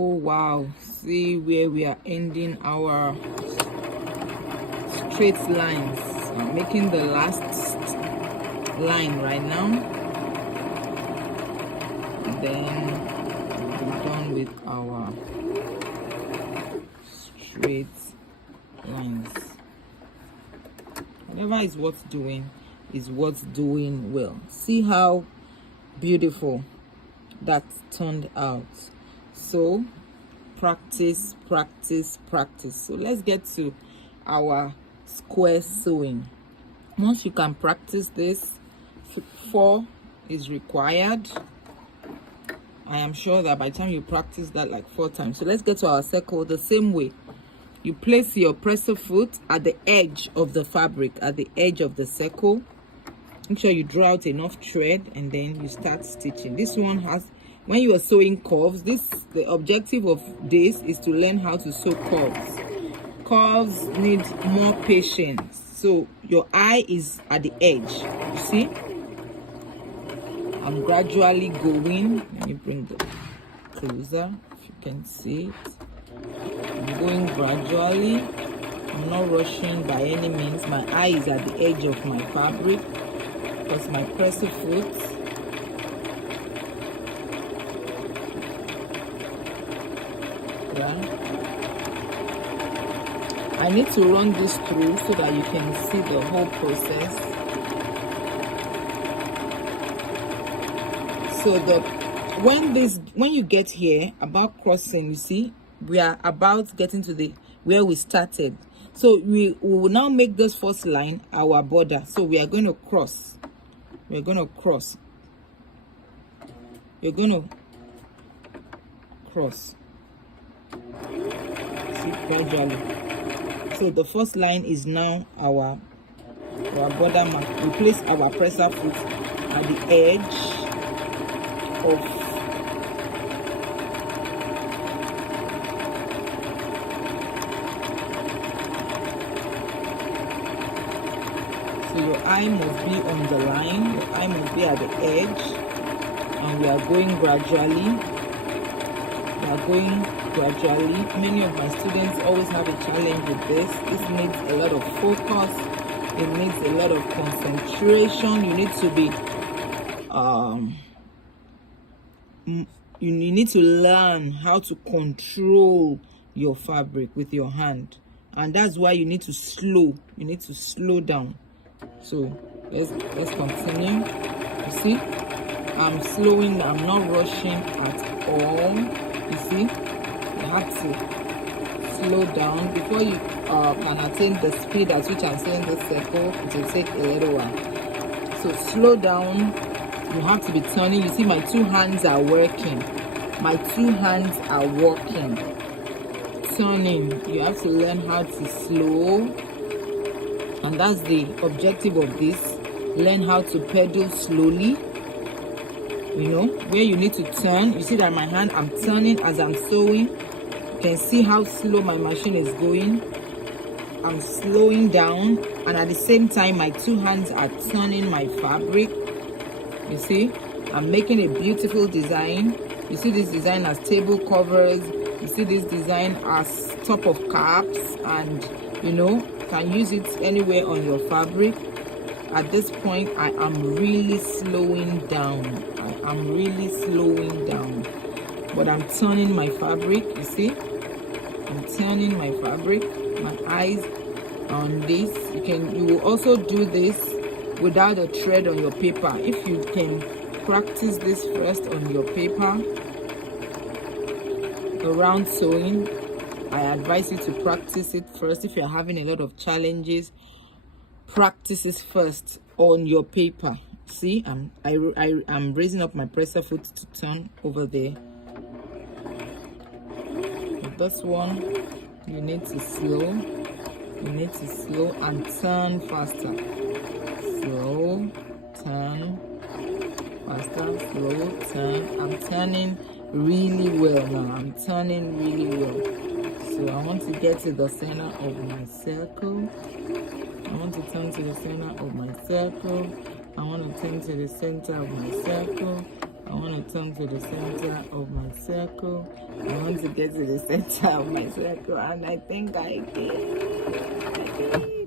Oh wow, see where we are ending our straight lines. I'm making the last line right now, and then we're done with our straight lines. Whatever is what's doing well. See how beautiful that turned out. So practice. So let's get to our square sewing. Once you can practice this, 4 is required. I am sure that by the time you practice that like 4 times. So let's get to our circle the same way. You place your presser foot at the edge of the fabric, at the edge of the circle. Make sure you draw out enough thread, and then you start stitching. This one has, when you are sewing curves, the objective of this is to learn how to sew curves. Curves need more patience. So your eye is at the edge. You see? I'm gradually going. Let me bring the closer if you can see it. I'm going gradually. I'm not rushing by any means. My eye is at the edge of my fabric because my presser foot I need to run this through so that you can see the whole process. So when you get here about crossing, you see we are about getting to the where we started. So we will now make this first line our border. So we are going to cross. We're going to cross. You're going to cross. See, gradually. So the first line is now our border mark. We place our presser foot at the edge of your eye must be on the line, your eye must be at the edge, and we are going gradually. Many of my students always have a challenge with this. This needs a lot of focus, it needs a lot of concentration. You need to be you need to learn how to control your fabric with your hand, and that's why you need to slow down. So let's continue. You see, I'm slowing, I'm not rushing at all. You see, you have to slow down before you can attain the speed at which I'm saying this circle. It will take a little while. So slow down. You have to be turning. You see, my 2 hands are working. Turning. You have to learn how to slow. And that's the objective of this. Learn how to pedal slowly. You know, where you need to turn. You see that my hand, I'm turning as I'm sewing. You can see how slow my machine is going. I'm slowing down, and at the same time, my 2 hands are turning my fabric. You see, I'm making a beautiful design. You see this design as table covers. You see this design as top of caps, and you know, can use it anywhere on your fabric. At this point, I am really slowing down. But I'm turning my fabric. You see, I'm turning my fabric. My eyes on this. You will also do this without a thread on your paper. If you can practice this first on your paper, the round sewing, I advise you to practice it first. If you're having a lot of challenges, practice it first on your paper. See, I'm raising up my presser foot to turn over there. With this one, you need to slow and turn faster. Slow, turn faster, slow, turn. I'm turning really well now. So I want to get to the center of my circle. I want to turn to the center of my circle. I want to turn to the center of my circle. I I want to turn to the center of my circle. I want to get to the center of my circle, and I think I did.